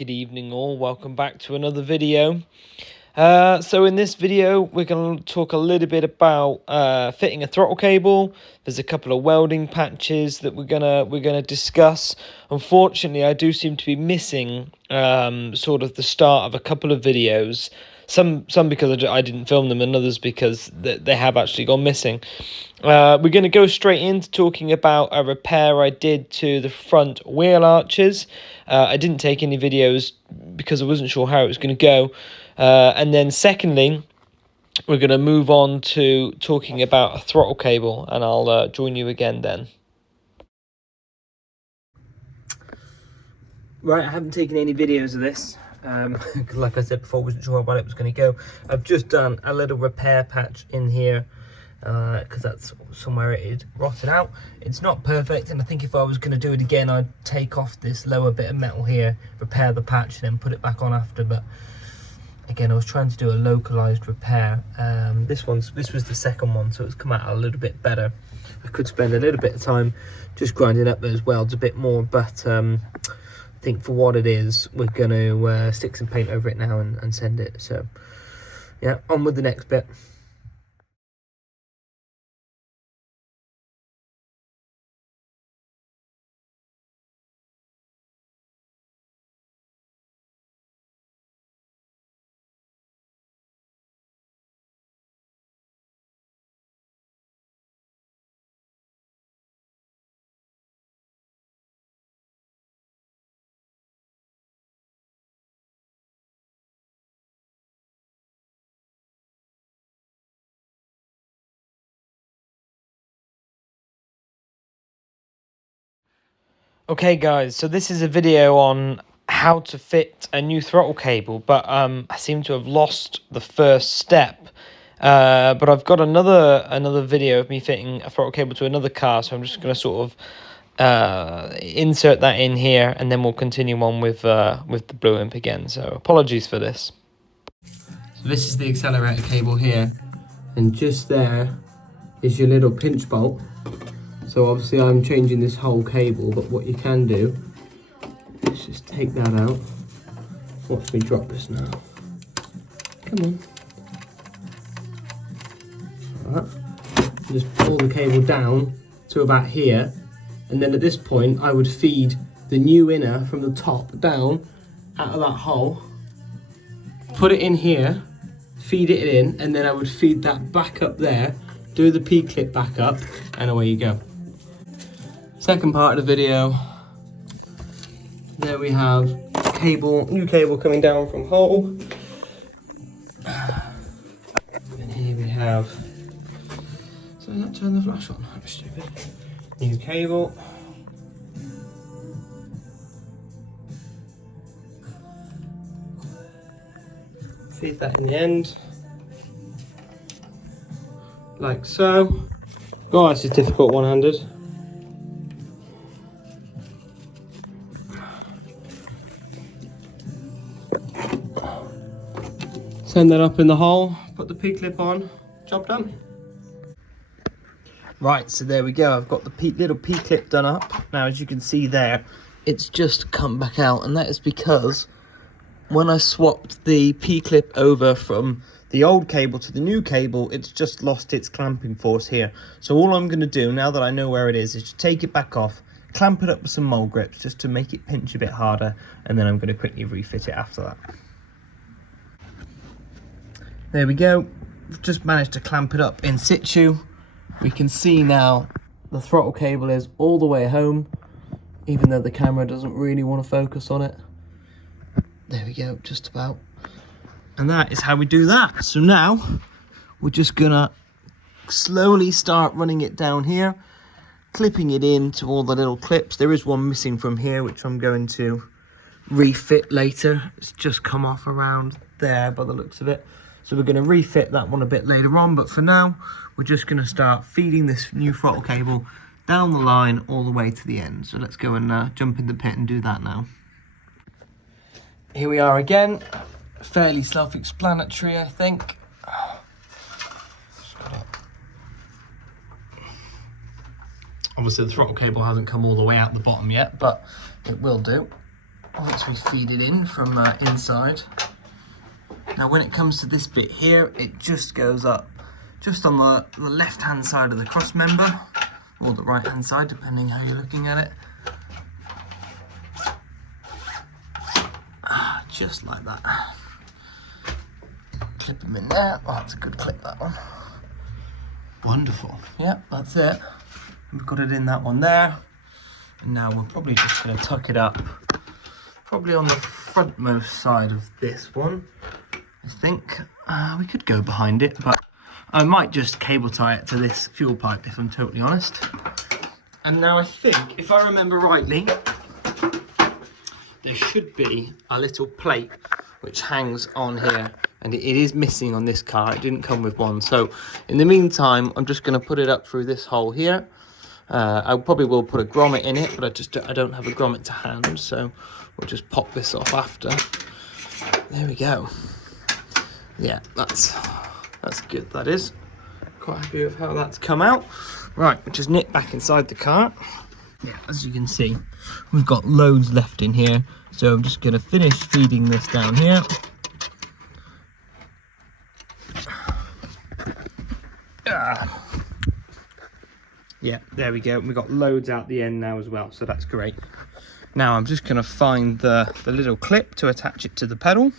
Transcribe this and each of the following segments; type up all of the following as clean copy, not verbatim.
Good evening all, welcome back to another video. So in this video we're going to talk a little bit about fitting a throttle cable. There's a couple of welding patches that we're gonna discuss. Unfortunately, I do seem to be missing sort of the start of a couple of videos. Some because I didn't film them, and others because they have actually gone missing. We're going to go straight into talking about a repair I did to the front wheel arches. I didn't take any videos because I wasn't sure how it was going to go. And then secondly, we're going to move on to talking about a throttle cable, and I'll join you again then. Right, I haven't taken any videos of this. Because like I said before, I wasn't sure how it was going to go. I've just done a little repair patch in here because that's somewhere it is rotted out. It's not perfect, and I think if I was going to do it again, I'd take off this lower bit of metal here, repair the patch, and then put it back on after. But again, I was trying to do a localized repair. This was the second one, so it's come out a little bit better. I could spend a little bit of time just grinding up those welds a bit more, but I think for what it is, we're going to stick some paint over it now and send it. So yeah, on with the next bit. Okay guys, so this is a video on how to fit a new throttle cable, but I seem to have lost the first step. But I've got another video of me fitting a throttle cable to another car, so I'm just going to sort of insert that in here, and then we'll continue on with the Blue Imp again. So apologies for this. So this is the accelerator cable here, and just there is your little pinch bolt. So obviously I'm changing this whole cable, but what you can do is just take that out. Watch me drop this now. Come on. Like that. Just pull the cable down to about here, and then at this point I would feed the new inner from the top down out of that hole, put it in here, feed it in, and then I would feed that back up there, do the P-clip back up, and away you go. Second part of the video, there we have new cable coming down from hole. And here we have, so that turn the flash on, that was stupid. New cable. Feed that in the end, like so. Oh, this is difficult one-handed. Send that up in the hole, put the P-clip on, job done. Right, so there we go. I've got the little P-clip done up. Now, as you can see there, it's just come back out, and that is because when I swapped the P-clip over from the old cable to the new cable, it's just lost its clamping force here. So all I'm going to do, now that I know where it is to take it back off, clamp it up with some mole grips just to make it pinch a bit harder, and then I'm going to quickly refit it after that. There we go, we've just managed to clamp it up in situ. We can see now the throttle cable is all the way home, even though the camera doesn't really want to focus on it. There we go, just about. And that is how we do that. So now, we're just gonna slowly start running it down here, clipping it into all the little clips. There is one missing from here, which I'm going to refit later. It's just come off around there by the looks of it. So we're going to refit that one a bit later on, but for now, we're just going to start feeding this new throttle cable down the line all the way to the end. So let's go and jump in the pit and do that now. Here we are again, fairly self-explanatory, I think. Obviously the throttle cable hasn't come all the way out the bottom yet, but it will do. once we feed it in from inside. Now when it comes to this bit here, it just goes up just on the left hand side of the cross member, or the right hand side depending how you're looking at it. Just like that. Clip them in there. Oh, that's a good clip, that one. Wonderful. Yep, that's it. We've got it in that one there. And now we're probably just going to tuck it up, probably on the frontmost side of this one. I think we could go behind it, but I might just cable tie it to this fuel pipe if I'm totally honest. And now I think, if I remember rightly, there should be a little plate which hangs on here, and it is missing on this car. It didn't come with one. So in the meantime, I'm just going to put it up through this hole here. I probably will put a grommet in it, but I don't have a grommet to hand, so we'll just pop this off after. There we go. Yeah, that's good. That is quite happy with how that's come out. Right, we'll just nip back inside the car. Yeah, as you can see, we've got loads left in here, so I'm just going to finish feeding this down here. Yeah, there we go. We've got loads out the end now as well, so that's great. Now I'm just going to find the little clip to attach it to the pedal.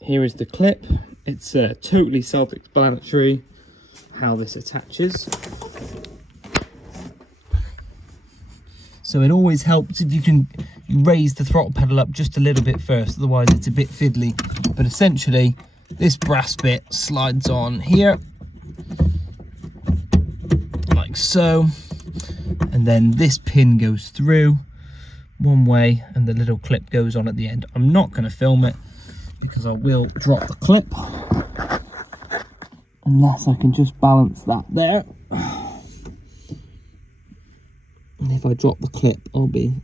Here is the clip. It's totally self-explanatory how this attaches. So it always helps if you can raise the throttle pedal up just a little bit first, otherwise it's a bit fiddly. But essentially, this brass bit slides on here, like so, and then this pin goes through one way and the little clip goes on at the end. I'm not going to film it because I will drop the clip, unless I can just balance that there. And if I drop the clip, I'll be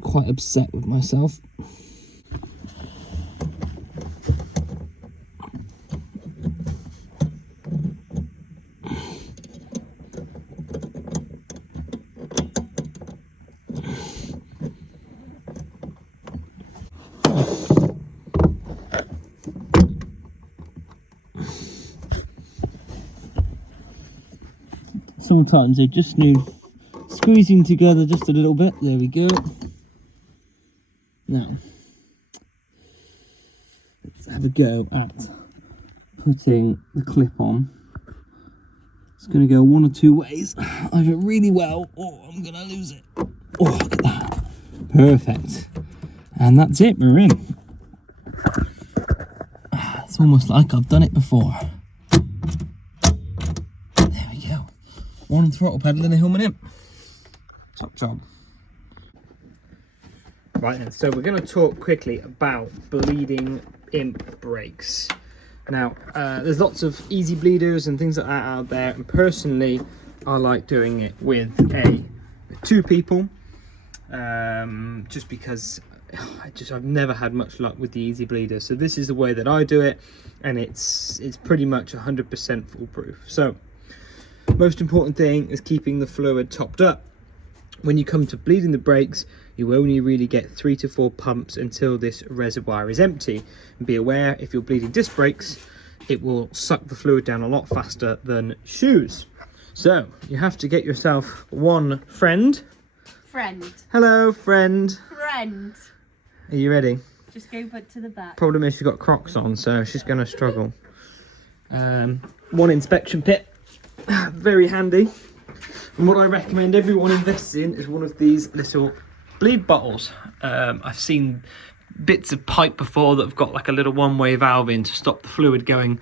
quite upset with myself. Sometimes they just need squeezing together just a little bit. There we go. Now, let's have a go at putting the clip on. It's going to go one or two ways. Either really well, or I'm going to lose it. Oh, look at that. Perfect. And that's it, we're in. It's almost like I've done it before. One throttle pedal and a Hillman Imp. Top job. Right then, so we're going to talk quickly about bleeding Imp brakes. Now, there's lots of easy bleeders and things like that out there, and personally, I like doing it with two people, just because I've never had much luck with the easy bleeder. So this is the way that I do it, and it's pretty much 100% foolproof. So most important thing is keeping the fluid topped up. When you come to bleeding the brakes, you only really get 3 to 4 pumps until this reservoir is empty. And be aware, if you're bleeding disc brakes, it will suck the fluid down a lot faster than shoes. So you have to get yourself one friend. Hello, friend. Are you ready? Just go put to the back. Problem is she's got Crocs on, so she's going to struggle. One inspection pit. Very handy, and what I recommend everyone invests in is one of these little bleed bottles. I've seen bits of pipe before that have got like a little one-way valve in to stop the fluid going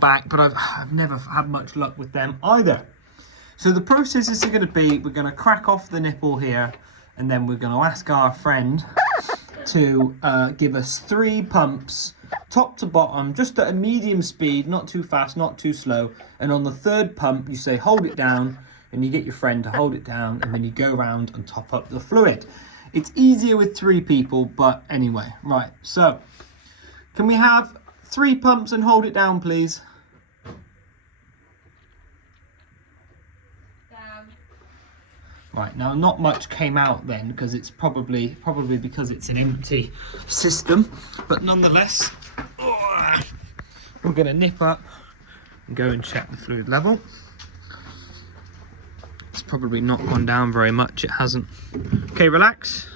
back, but I've never had much luck with them either. So the process is going to be, we're going to crack off the nipple here, and then we're going to ask our friend to give us 3 pumps top to bottom, just at a medium speed, not too fast, not too slow. And on the 3rd pump, you say hold it down, and you get your friend to hold it down, and then you go around and top up the fluid. It's easier with 3 people, but anyway, right. So, can we have 3 pumps and hold it down, please? Down. Right, now not much came out then because it's probably because it's an empty system, but nonetheless, we're going to nip up and go and check the fluid level. It's probably not gone down very much, it hasn't. Okay, relax.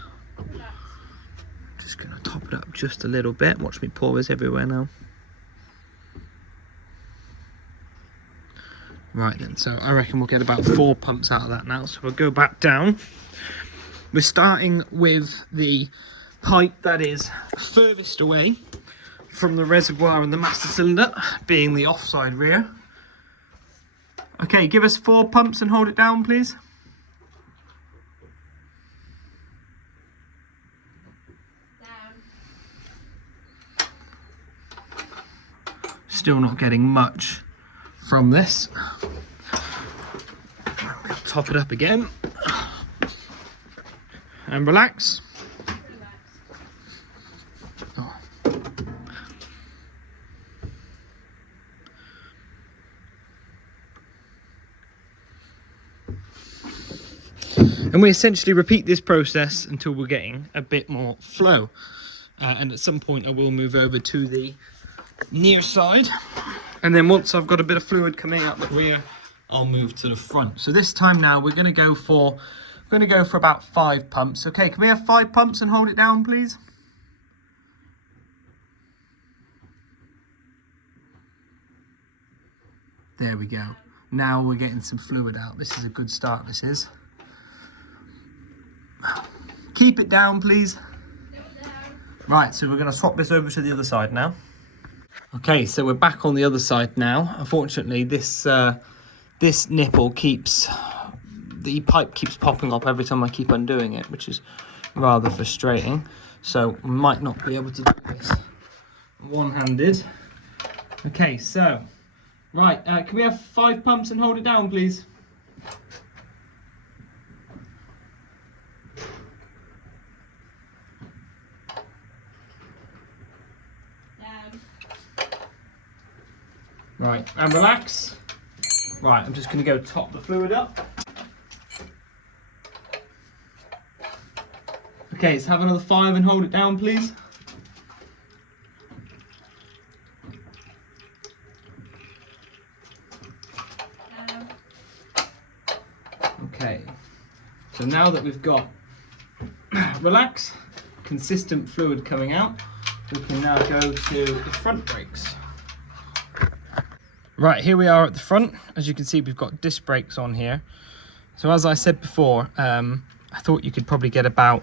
Just going to top it up just a little bit. Watch me pour this everywhere now. Right then, so I reckon we'll get about 4 pumps out of that now. So we'll go back down. We're starting with the pipe that is furthest away from the reservoir and the master cylinder, being the offside rear. Okay, give us 4 pumps and hold it down, please. Down. Still not getting much from this. Top it up again and relax. Oh. And we essentially repeat this process until we're getting a bit more flow, and at some point I will move over to the near side. And then once I've got a bit of fluid coming out the rear, I'll move to the front. So this time now we're going to go for about 5 pumps. Okay, can we have 5 pumps and hold it down, please? There we go. Now we're getting some fluid out. This is a good start, this is. Keep it down, please. Right, so we're going to swap this over to the other side now. Okay, so we're back on the other side now. Unfortunately, this nipple the pipe keeps popping up every time I keep undoing it, which is rather frustrating. So we might not be able to do this one-handed. Okay, so, right, can we have 5 pumps and hold it down, please? Right, and relax. Right, I'm just going to go top the fluid up. Okay, let's have another 5 and hold it down, please. Okay, so now that we've got relax, consistent fluid coming out, we can now go to the front brakes. Right, here we are at the front. As you can see, we've got disc brakes on here. So as I said before, I thought you could probably get about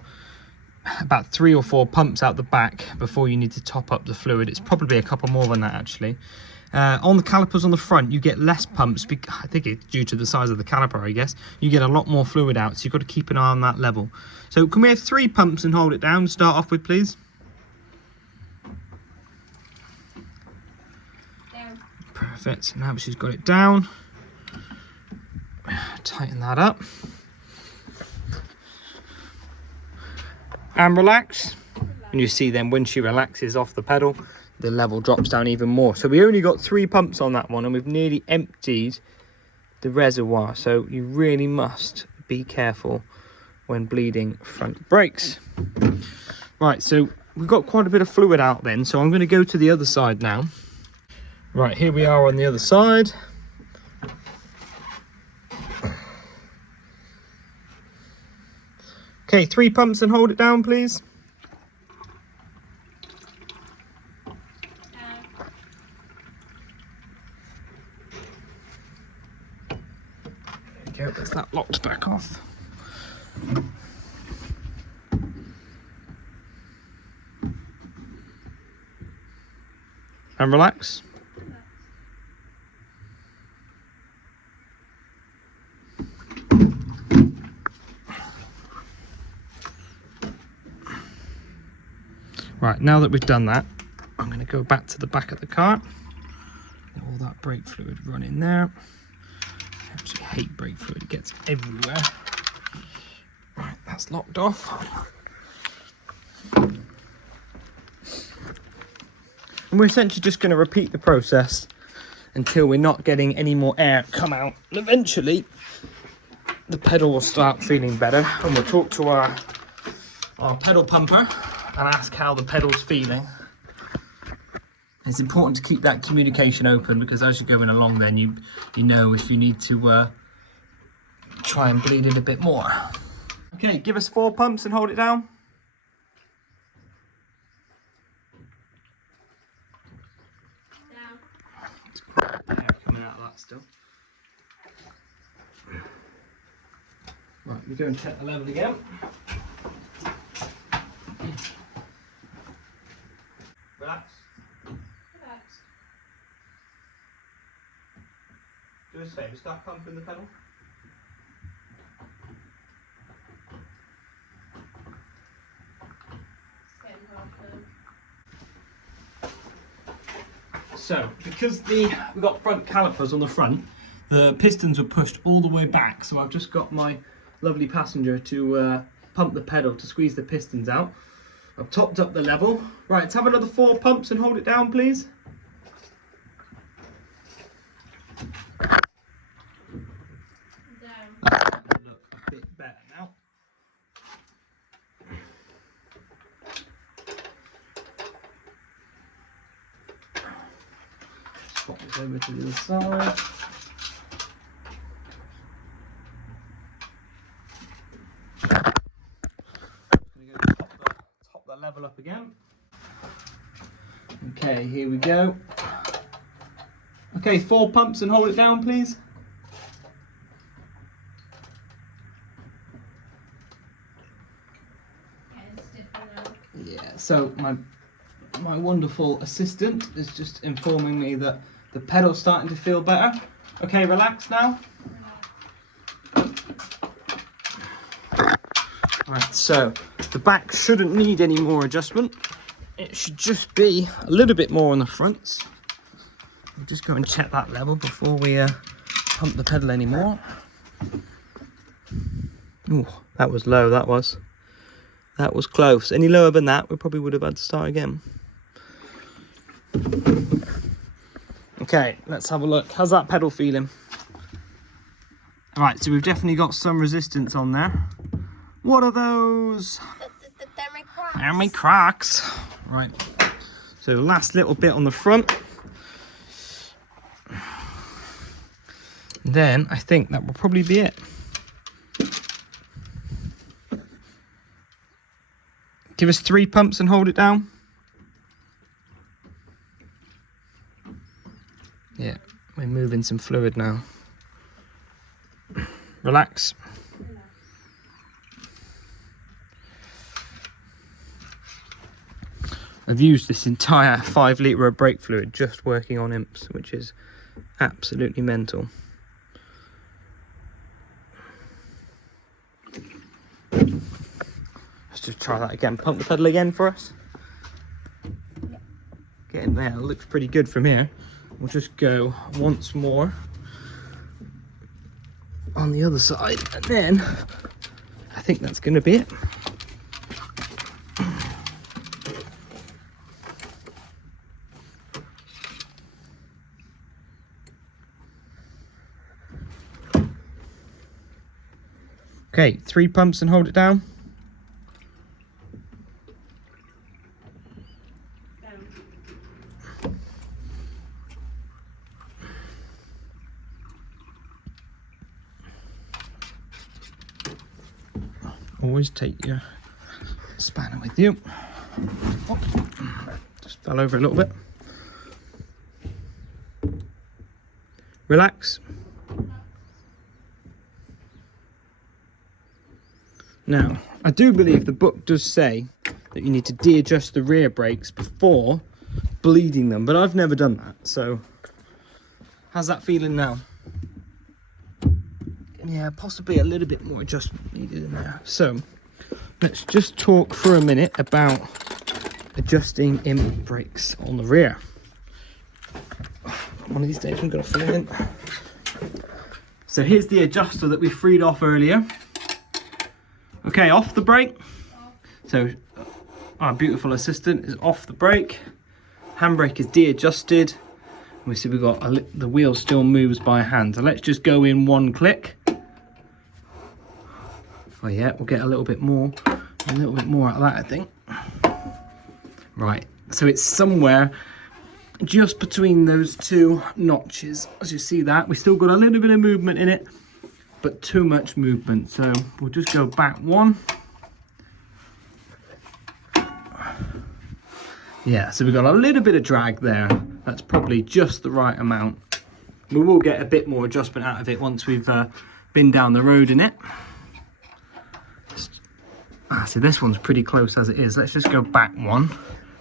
3 or 4 pumps out the back before you need to top up the fluid. It's probably a couple more than that, actually. On the calipers on the front, you get less pumps. I think it's due to the size of the caliper, I guess. You get a lot more fluid out, so you've got to keep an eye on that level. So can we have 3 pumps and hold it down to start off with, please? Perfect, so now she's got it down, tighten that up, and relax. And you see then when she relaxes off the pedal, the level drops down even more. So we only got 3 pumps on that one, and we've nearly emptied the reservoir. So you really must be careful when bleeding front brakes. Right, so we've got quite a bit of fluid out then, so I'm going to go to the other side now. Right, here we are on the other side. Okay, 3 pumps and hold it down, please. There we go, there's that locked back off. And relax. Right, now that we've done that, I'm going to go back to the back of the car. Let all that brake fluid run in there. I absolutely hate brake fluid, it gets everywhere. Right, that's locked off. And we're essentially just going to repeat the process until we're not getting any more air come out. And eventually, the pedal will start feeling better, and we'll talk to our pedal pumper and ask how the pedal's feeling. It's important to keep that communication open, because as you're going along then you know if you need to try and bleed it a bit more. Okay, give us 4 pumps and hold it down. Down. Air coming out of that still. Right, we go and check the level again. Relax. Relax. Do us a favour, start pumping the pedal. It's getting hard to. So, because we've got front calipers on the front, the pistons were pushed all the way back, so I've just got my lovely passenger to pump the pedal to squeeze the pistons out. I've topped up the level. Right, let's have another 4 pumps and hold it down, please. Down. Look a bit better now. Swap this over to the other side. Top the level up again. Okay, here we go. Okay, 4 pumps and hold it down, please. Getting stiffer now. Yeah, so my wonderful assistant is just informing me that the pedal's starting to feel better. Okay, relax now. Right, so the back shouldn't need any more adjustment. It should just be a little bit more on the fronts. We'll just go and check that level before we pump the pedal anymore. Ooh, that was low, that was. That was close. Any lower than that, we probably would have had to start again. Okay, let's have a look. How's that pedal feeling? Alright, so we've definitely got some resistance on there. What are those? They're my cracks. Right, so last little bit on the front. Then I think that will probably be it. Give us 3 pumps and hold it down. Yeah, we're moving some fluid now. Relax. I've used this entire 5 litre of brake fluid just working on imps, which is absolutely mental. Let's just try that again. Pump the pedal again for us. Getting there, it looks pretty good from here. We'll just go once more on the other side, and then I think that's going to be it. Okay, 3 pumps and hold it down. down. Always take your spanner with you. Oh, just fell over a little bit. Relax. Now, I do believe the book does say that you need to de-adjust the rear brakes before bleeding them, but I've never done that, so how's that feeling now? Yeah, possibly a little bit more adjustment needed in there. So, let's just talk for a minute about adjusting imp brakes on the rear. One of these days I'm going to fall in. So here's the adjuster that we freed off earlier. Okay, off the brake. So our beautiful assistant is off the brake. Handbrake is de-adjusted. We see we've got the wheel still moves by hand. So let's just go in 1 click. Oh yeah, we'll get a little bit more out of that, I think. Right, so it's somewhere just between those two notches. As you see that, we still got a little bit of movement in it, but too much movement. So we'll just go back one. Yeah, so we've got a little bit of drag there. That's probably just the right amount. We will get a bit more adjustment out of it once we've been down the road in it. So this one's pretty close as it is. Let's just go back one.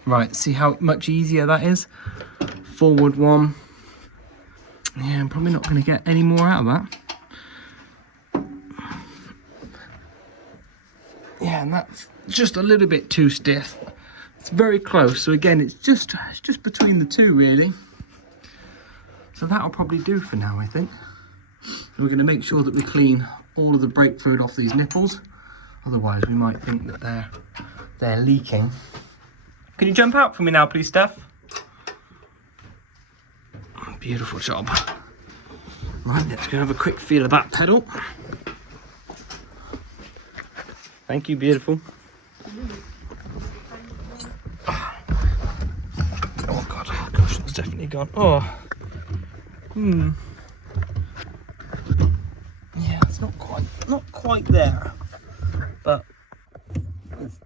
Right, see how much easier that is? Forward one. Yeah, I'm probably not going to get any more out of that. Yeah, and that's just a little bit too stiff. It's very close. So again, it's just between the two, really. So that'll probably do for now, I think. We're going to make sure that we clean all of the brake fluid off these nipples. Otherwise, we might think that they're leaking. Can you jump out for me now, please, Steph? Beautiful job. Right, let's go have a quick feel of that pedal. Thank you, beautiful. Oh God, oh gosh, it's definitely gone. Oh. Yeah, it's not quite there. But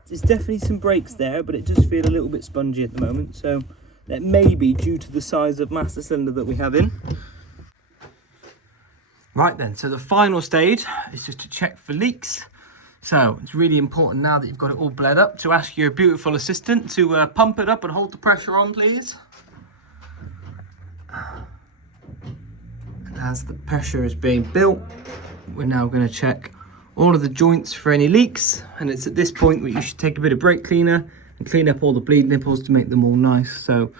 there's definitely some brakes there, but it does feel a little bit spongy at the moment. So that may be due to the size of master cylinder that we have in. Right then, so the final stage is just to check for leaks. So it's really important now that you've got it all bled up to ask your beautiful assistant to pump it up and hold the pressure on, please. And as the pressure is being built, we're now going to check all of the joints for any leaks, and it's at this point that you should take a bit of brake cleaner and clean up all the bleed nipples to make them all nice, so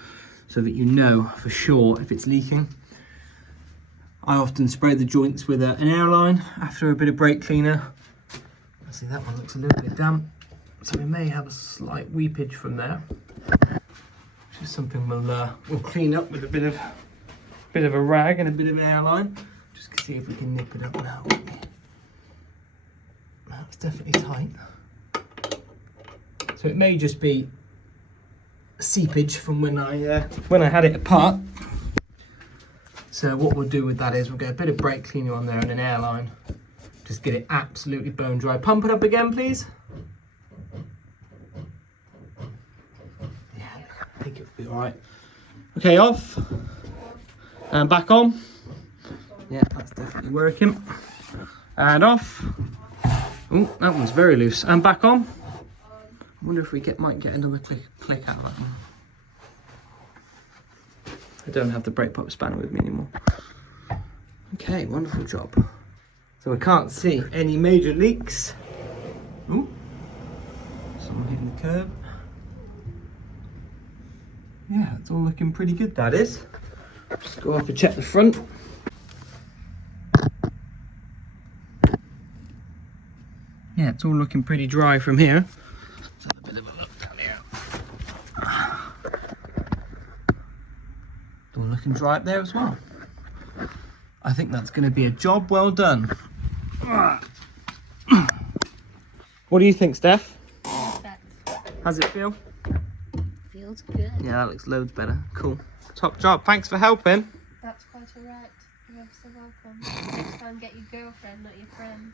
that you know for sure if it's leaking. I often spray the joints with an airline after a bit of brake cleaner. See, that one looks a little bit damp, so we may have a slight weepage from there, which is something we'll clean up with a bit of a rag and a bit of an airline, just to see if we can nip it up now. That's definitely tight. So it may just be seepage from when I had it apart. So what we'll do with that is we'll get a bit of brake cleaner on there and an airline. Just get it absolutely bone dry. Pump it up again, please. Yeah, I think it'll be all right. Okay, off. And back on. Yeah, that's definitely working. And off. Oh, that one's very loose. And back on. I wonder if we might get another click out of that one. I don't have the brake pop spanner with me anymore. Okay, wonderful job. So we can't see any major leaks. Ooh, someone hitting the curb. Yeah, it's all looking pretty good, that is. Just go off and check the front. Yeah, it's all looking pretty dry from here. Let's have a bit of a look down here. All looking dry up there as well. I think that's going to be a job well done. What do you think, Steph? Perfect. How's it feel? Feels good. Yeah, that looks loads better. Cool. Top job. Thanks for helping. That's quite alright. You're so welcome. Next time get your girlfriend, not your friend.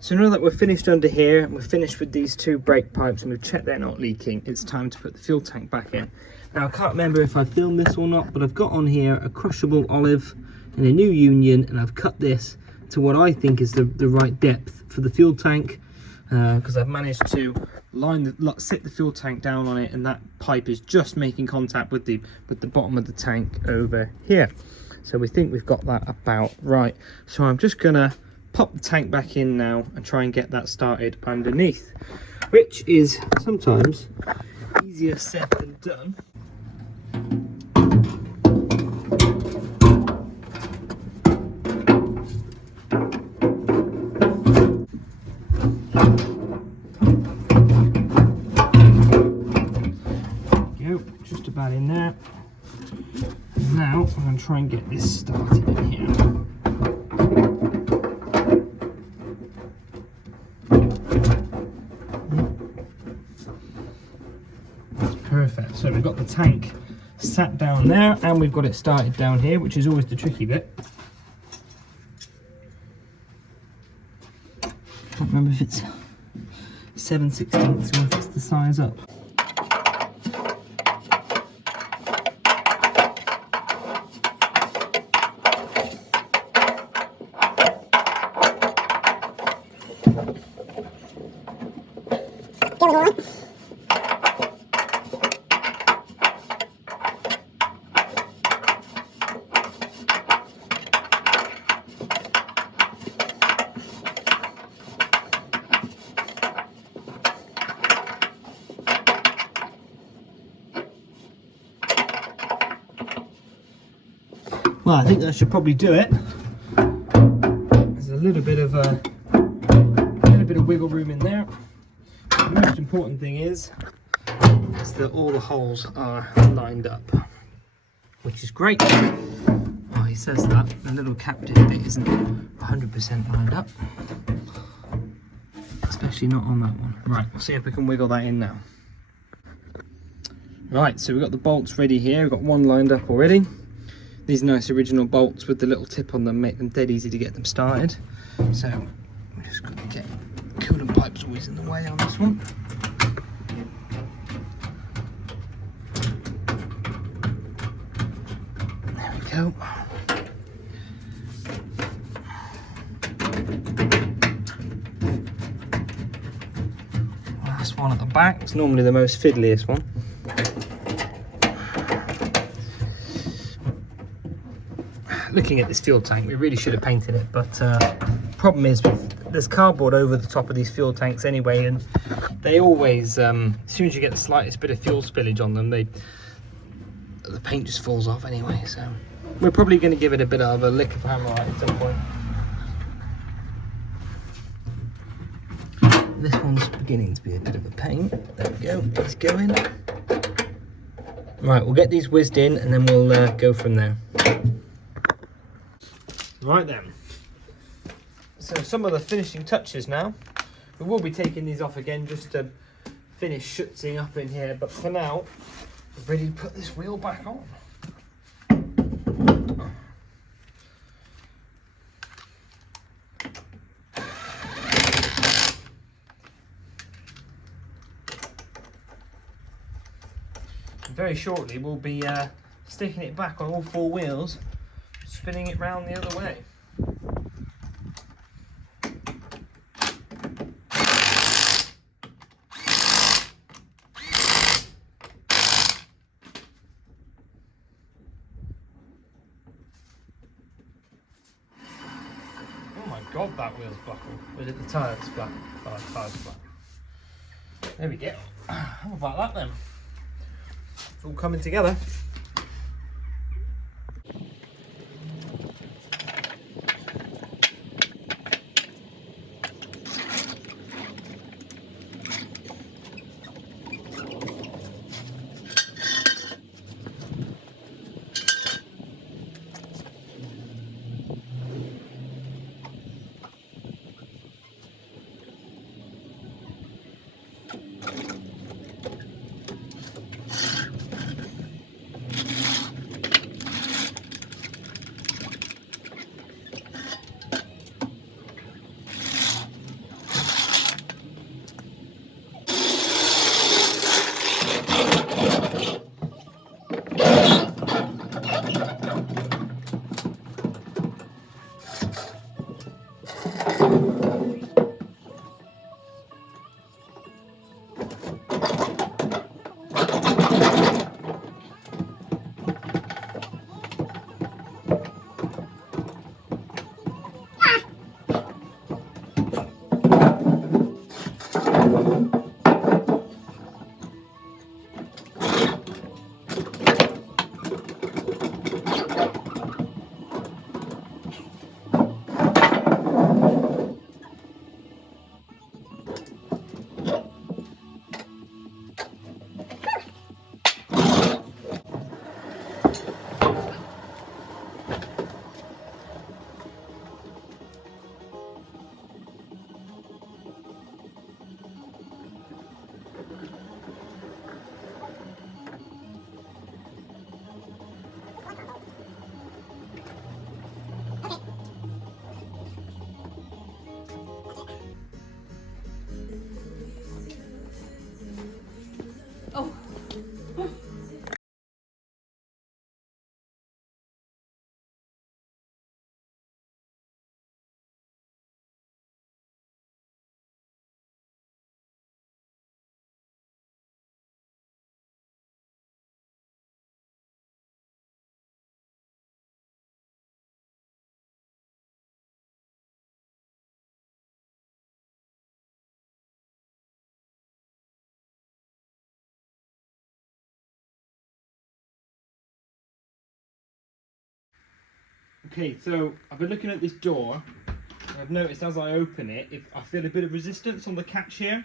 So now that we're finished under here, and we're finished with these two brake pipes and we've checked they're not leaking, it's time to put the fuel tank back in. Now I can't remember if I filmed this or not, but I've got on here a crushable olive and a new union, and I've cut this to what I think is the right depth for the fuel tank, because I've managed to sit the fuel tank down on it, and that pipe is just making contact with the bottom of the tank over here. So we think we've got that about right. So I'm just gonna pop the tank back in now and try and get that started underneath, which is sometimes easier said than done. Go, just about in there. Now I'm going to try and get this started in here. Perfect. So we've got the tank sat down there and we've got it started down here, which is always the tricky bit. Can't remember if it's 7/16 or if it's the size up. Well, I think that should probably do it. There's a little bit of wiggle room in there. The most important thing is that all the holes are lined up, which is great. Well, he says that the little captive bit isn't 100% lined up, especially not on that one. Right, we'll see if we can wiggle that in now. Right, so we've got the bolts ready here. We've got one lined up already. These nice original bolts with the little tip on them make them dead easy to get them started. So we're just going to get coolant pipes always in the way on this one. There we go. Last one at the back. It's normally the most fiddliest one. Looking at this fuel tank, we really should have painted it, but problem is there's cardboard over the top of these fuel tanks anyway, and they always, as soon as you get the slightest bit of fuel spillage on them, the paint just falls off anyway. So we're probably going to give it a bit of a lick of hammerite at some point. This one's beginning to be a bit of a pain. There we go, it's going. Right, we'll get these whizzed in and then we'll go from there. Right then, so some of the finishing touches now. We will be taking these off again just to finish schutzing up in here, but for now, we're ready to put this wheel back on. Very shortly we'll be sticking it back on all four wheels, spinning it round the other way. Oh my god, that wheel's buckled. Or is it the tyre's flat? Oh, the tyre's flat. There we go. How about that then? It's all coming together. Okay, so I've been looking at this door. And I've noticed as I open it, I feel a bit of resistance on the catch here.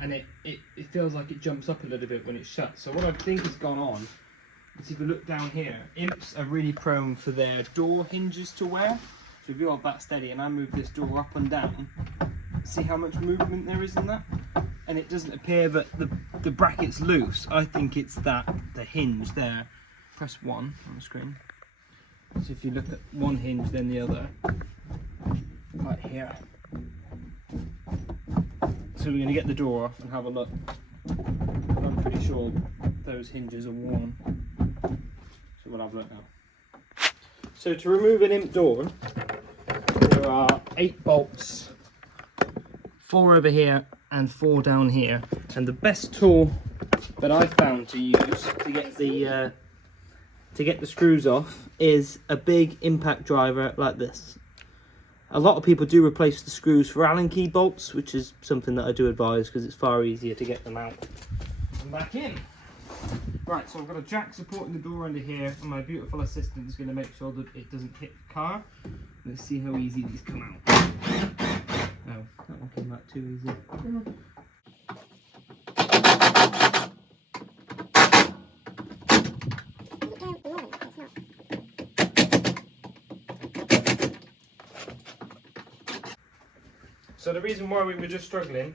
And it feels like it jumps up a little bit when it's shut. So what I think has gone on is, if you look down here, imps are really prone for their door hinges to wear. So if you hold that steady and I move this door up and down, see how much movement there is in that? And it doesn't appear that the bracket's loose. I think it's the hinge there. Press 1 on the screen. So if you look at one hinge then the other, right here. So we're going to get the door off and have a look. I'm pretty sure those hinges are worn. So we'll have a look now. So to remove an imp door, there are 8 bolts, 4 over here and 4 down here. And the best tool that I found to use to get the screws off is a big impact driver like this. A lot of people do replace the screws for Allen key bolts, which is something that I do advise because it's far easier to get them out and back in. Right, so I've got a jack supporting the door under here, and my beautiful assistant is going to make sure that it doesn't hit the car. Let's see how easy these come out. Oh, that one came out too easy. So the reason why we were just struggling,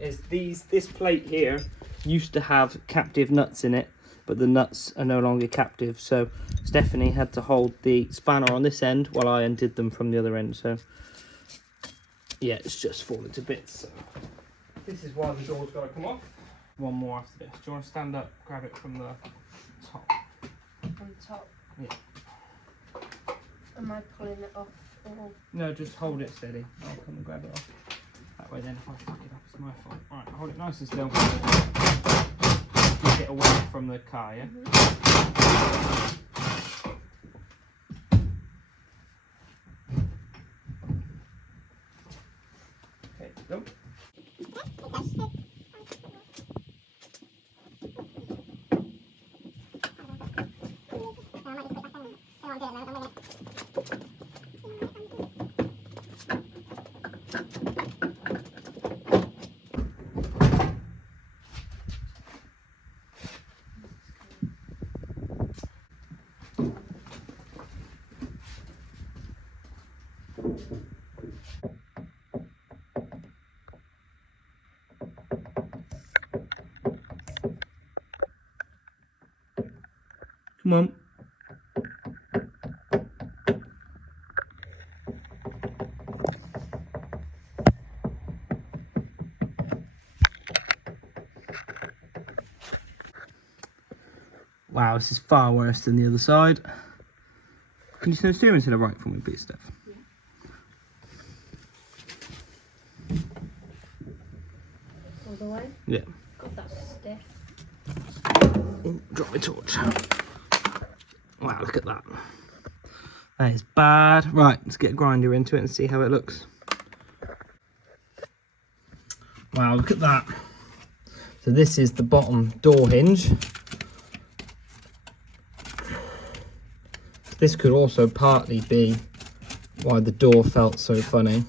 is this plate here used to have captive nuts in it, but the nuts are no longer captive. So Stephanie had to hold the spanner on this end while I undid them from the other end. So yeah, it's just fallen to bits. So this is why the door's got to come off. One more after this. Do you want to stand up, grab it from the top? From the top? Yeah. Am I pulling it off? Or... No, just hold it steady. I'll come and grab it off. That way then if I fuck it up, it's my fault. Alright, hold it nice and still. Get it away from the car, yeah? Okay, go. Come on. Wow, this is far worse than the other side. Can you turn the steering to the right for me, please, Steph? Yeah. All the way? Yeah. God, that's stiff. Oh, drop my torch. Wow, look at that. That is bad. Right, let's get a grinder into it and see how it looks. Wow, look at that. So this is the bottom door hinge. This could also partly be why the door felt so funny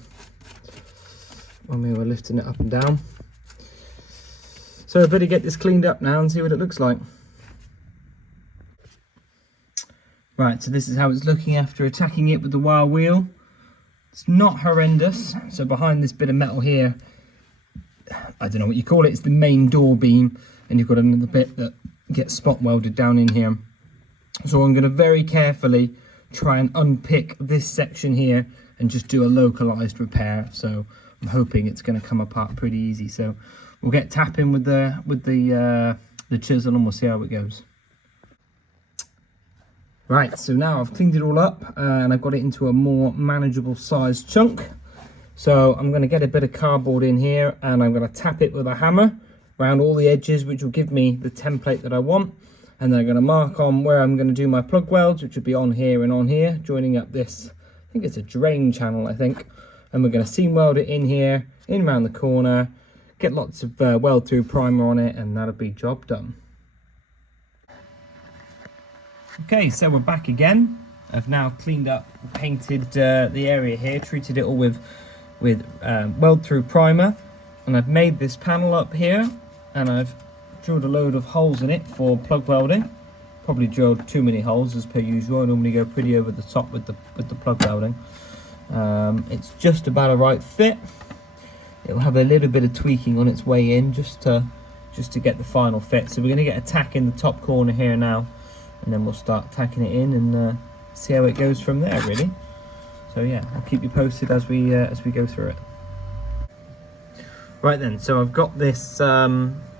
when we were lifting it up and down. So I better get this cleaned up now and see what it looks like. Right, so this is how it's looking after attacking it with the wire wheel. It's not horrendous. So behind this bit of metal here, I don't know what you call it, it's the main door beam, and you've got another bit that gets spot welded down in here. So I'm going to very carefully try and unpick this section here and just do a localized repair. So I'm hoping it's going to come apart pretty easy. So we'll get tapping with the chisel and we'll see how it goes. Right, so now I've cleaned it all up and I've got it into a more manageable sized chunk. So I'm going to get a bit of cardboard in here and I'm going to tap it with a hammer around all the edges, which will give me the template that I want. And then I'm going to mark on where I'm going to do my plug welds, which will be on here and on here, joining up this, I think it's a drain channel, I think. And we're going to seam weld it in here, in around the corner, get lots of weld through primer on it, and that'll be job done. Okay, so we're back again. I've now cleaned up, painted the area here, treated it all with weld through primer, and I've made this panel up here, and I've drilled a load of holes in it for plug welding. Probably drilled too many holes as per usual. I normally go pretty over the top with the plug welding. It's just about a right fit. It'll have a little bit of tweaking on its way in just to get the final fit. So we're going to get a tack in the top corner here now, and then we'll start tacking it in and see how it goes from there, really. So yeah, I'll keep you posted as we go through it. Right then, so I've got this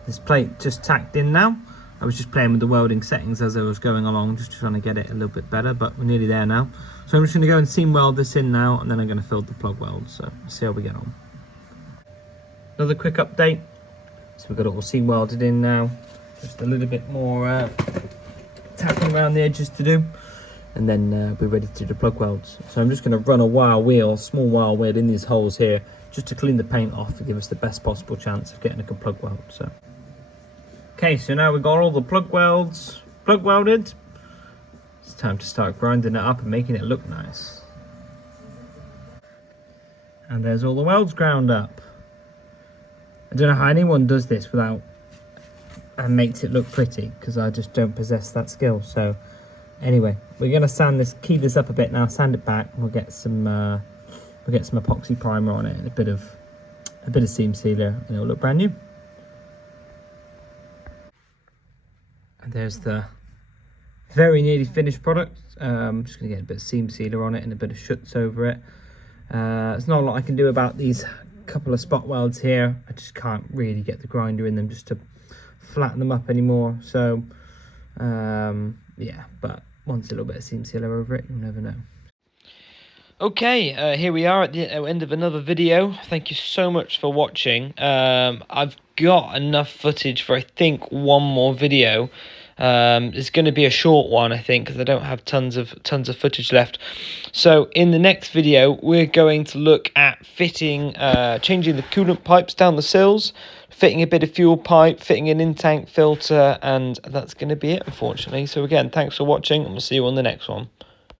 this plate just tacked in now. I was just playing with the welding settings as I was going along, just trying to get it a little bit better, but we're nearly there now. So I'm just going to go and seam weld this in now, and then I'm going to fill the plug weld. So see how we get on. Another quick update. So we've got it all seam welded in now. Just a little bit more tapping around the edges to do, and then we're ready to do the plug welds. So I'm just going to run a wire wheel, small wire wheel in these holes here, just to clean the paint off to give us the best possible chance of getting a good plug weld. So okay, so now we've got all the plug welds plug welded. It's time to start grinding it up and making it look nice. And there's all the welds ground up. I don't know how anyone does this without and makes it look pretty, because I just don't possess that skill. So anyway, we're gonna key this up a bit now, sand it back, and we'll get some epoxy primer on it and a bit of seam sealer, and it'll look brand new. And there's the very nearly finished product. I'm just gonna get a bit of seam sealer on it and a bit of schutz over it. There's not a lot I can do about these couple of spot welds here. I just can't really get the grinder in them just to flatten them up anymore. So yeah, but once a little bit of seam sealer over it, you'll never know. Okay, here we are at the end of another video. Thank you so much for watching. I've got enough footage for I think one more video. It's going to be a short one, I think, because I don't have tons of footage left. So in the next video, we're going to look at fitting, changing the coolant pipes down the sills, fitting a bit of fuel pipe, fitting an in-tank filter, and that's going to be it, unfortunately. So again, thanks for watching, and we'll see you on the next one.